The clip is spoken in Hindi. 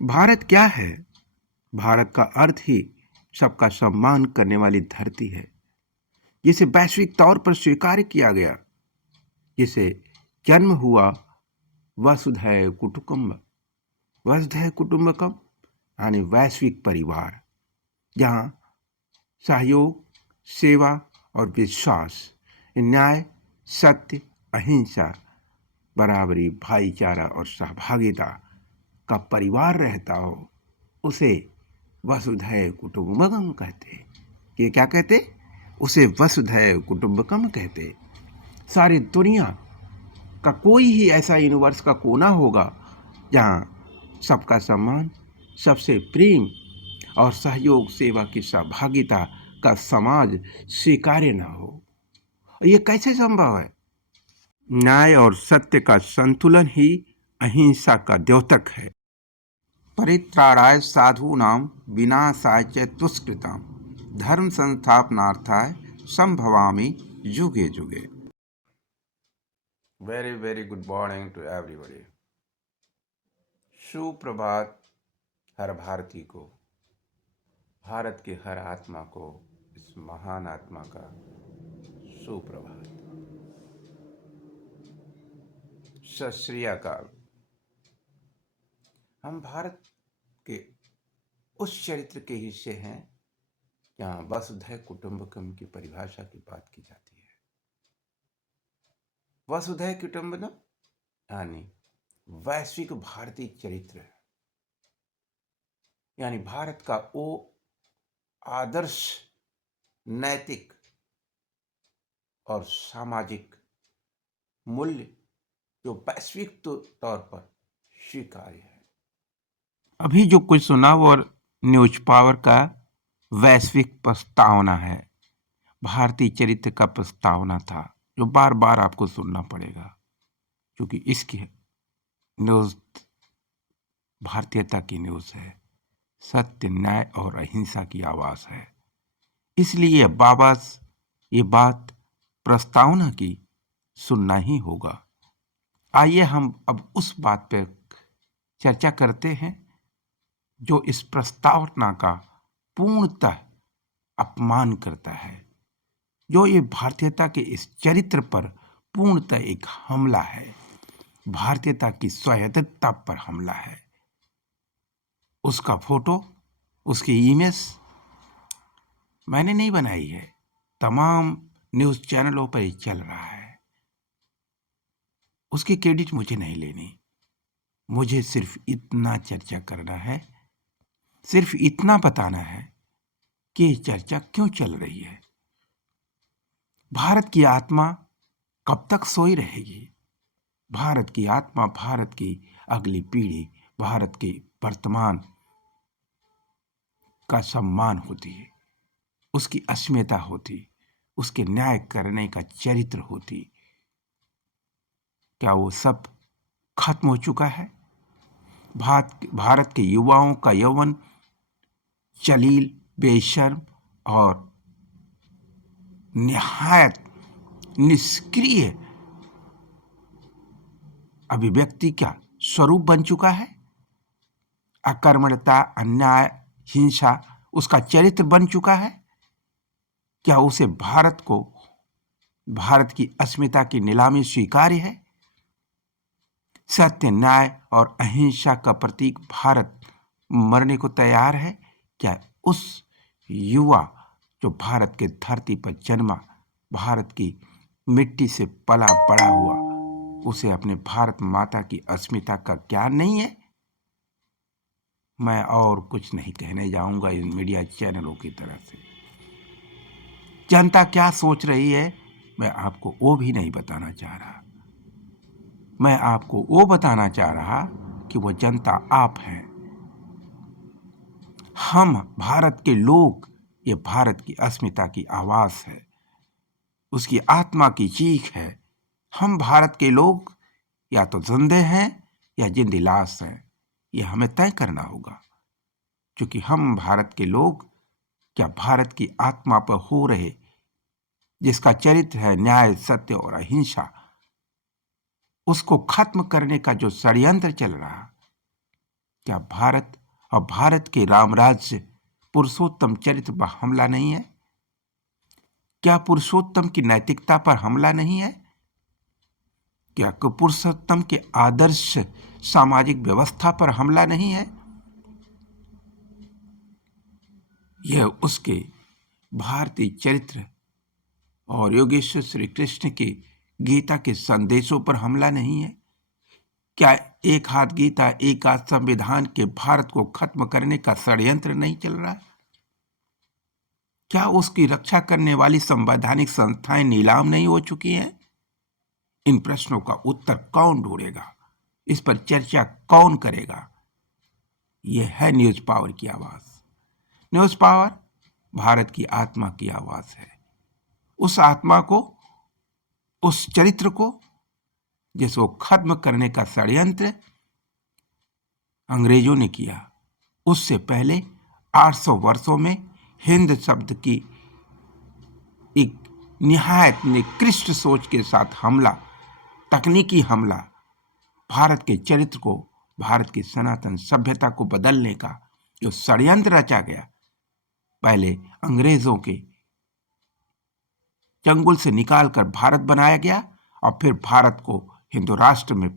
भारत क्या है? भारत का अर्थ ही सबका सम्मान करने वाली धरती है, जिसे वैश्विक तौर पर स्वीकार किया गया, जिसे जन्म हुआ वसुधैव कुटुंबकम। वसुधैव कुटुंबकम यानी वैश्विक परिवार, जहाँ सहयोग, सेवा और विश्वास, न्याय, सत्य, अहिंसा, बराबरी, भाईचारा और सहभागिता का परिवार रहता हो, उसे वसुधैव कुटुंबकम कहते। ये क्या कहते? उसे वसुधैव कुटुंबकम कहते। सारी दुनिया का कोई ही ऐसा यूनिवर्स का कोना होगा जहाँ सबका सम्मान, सबसे प्रेम और सहयोग, सेवा की सहभागिता का समाज स्वीकार्य न हो। ये कैसे संभव है? न्याय और सत्य का संतुलन ही अहिंसा का द्योतक है। परित्राणाय साधूनां विनाशाय च दुष्कृतां धर्म संस्थापनार्थाय संभवामि युगे युगे। Very very good morning to everybody. सुप्रभात हर भारतीय को, भारत की हर आत्मा को, इस महान आत्मा का सुप्रभात। सत श्री अकाल। हम भारत के उस चरित्र के हिस्से हैं जहाँ वसुधैव कुटुंबकम की परिभाषा की बात की जाती है। वसुधैव कुटुंबकम यानी वैश्विक भारतीय चरित्र, यानी भारत का वो आदर्श नैतिक और सामाजिक मूल्य जो वैश्विक तौर पर स्वीकार्य है। अभी जो कुछ सुना वो न्यूज पावर का वैश्विक प्रस्तावना है, भारतीय चरित्र का प्रस्तावना था, जो बार बार आपको सुनना पड़ेगा, क्योंकि इसकी न्यूज भारतीयता की न्यूज है, सत्य, न्याय और अहिंसा की आवाज है। इसलिए ये बात प्रस्तावना की सुनना ही होगा। आइए हम अब उस बात पर चर्चा करते हैं जो इस प्रस्तावना का पूर्णतः अपमान करता है, जो ये भारतीयता के इस चरित्र पर पूर्णतः एक हमला है, भारतीयता की स्वायत्तता पर हमला है। उसका फोटो, उसकी इमेज मैंने नहीं बनाई है, तमाम न्यूज चैनलों पर ही चल रहा है। उसकी क्रेडिट मुझे नहीं लेनी, मुझे सिर्फ इतना चर्चा करना है, सिर्फ इतना बताना है कि ये चर्चा क्यों चल रही है। भारत की आत्मा कब तक सोई रहेगी? भारत की आत्मा, भारत की अगली पीढ़ी, भारत के वर्तमान का सम्मान होती है, उसकी अस्मिता होती, उसके न्याय करने का चरित्र होती। क्या वो सब खत्म हो चुका है? भारत के युवाओं का यौवन जलील, बेशर्म और निहायत निष्क्रिय अभिव्यक्ति का स्वरूप बन चुका है। अकर्मण्यता, अन्याय, हिंसा उसका चरित्र बन चुका है। क्या उसे भारत की अस्मिता की नीलामी स्वीकार्य है? सत्य, न्याय और अहिंसा का प्रतीक भारत मरने को तैयार है? क्या उस युवा जो भारत के धरती पर जन्मा, भारत की मिट्टी से पला बड़ा हुआ, उसे अपने भारत माता की अस्मिता का ज्ञान नहीं है? मैं और कुछ नहीं कहने जाऊंगा इन मीडिया चैनलों की तरफ से। जनता क्या सोच रही है मैं आपको वो भी नहीं बताना चाह रहा। मैं आपको वो बताना चाह रहा कि वो जनता आप हैं। हम भारत के लोग, ये भारत की अस्मिता की आवाज है, उसकी आत्मा की चीख है। हम भारत के लोग या तो जिंदे हैं या जिंदी लाश हैं, ये हमें तय करना होगा। क्योंकि हम भारत के लोग क्या भारत की आत्मा पर हो रहे, जिसका चरित्र है न्याय, सत्य और अहिंसा, उसको खत्म करने का जो षड्यंत्र चल रहा, क्या भारत और भारत के रामराज्य पुरुषोत्तम चरित्र पर हमला नहीं है? क्या पुरुषोत्तम की नैतिकता पर हमला नहीं है? क्या पुरुषोत्तम के आदर्श सामाजिक व्यवस्था पर हमला नहीं है? यह उसके भारतीय चरित्र और योगेश्वर श्री कृष्ण के गीता के संदेशों पर हमला नहीं है? क्या एक हाथ गीता एक हाथ संविधान के भारत को खत्म करने का षड्यंत्र नहीं चल रहा? क्या उसकी रक्षा करने वाली संवैधानिक संस्थाएं नीलाम नहीं हो चुकी हैं? इन प्रश्नों का उत्तर कौन ढूंढेगा? इस पर चर्चा कौन करेगा? यह है न्यूज पावर की आवाज। न्यूज पावर भारत की आत्मा की आवाज है। उस आत्मा को, उस चरित्र को जिसको खत्म करने का षड्यंत्र अंग्रेजों ने किया, उससे पहले 800 वर्षों में हिंद शब्द की एक निहायत निकृष्ट सोच के साथ हमला, तकनीकी हमला, भारत के चरित्र को, भारत की सनातन सभ्यता को बदलने का जो षड्यंत्र रचा गया, पहले अंग्रेजों के चंगुल से निकालकर भारत बनाया गया और फिर भारत को हिंदू राष्ट्र में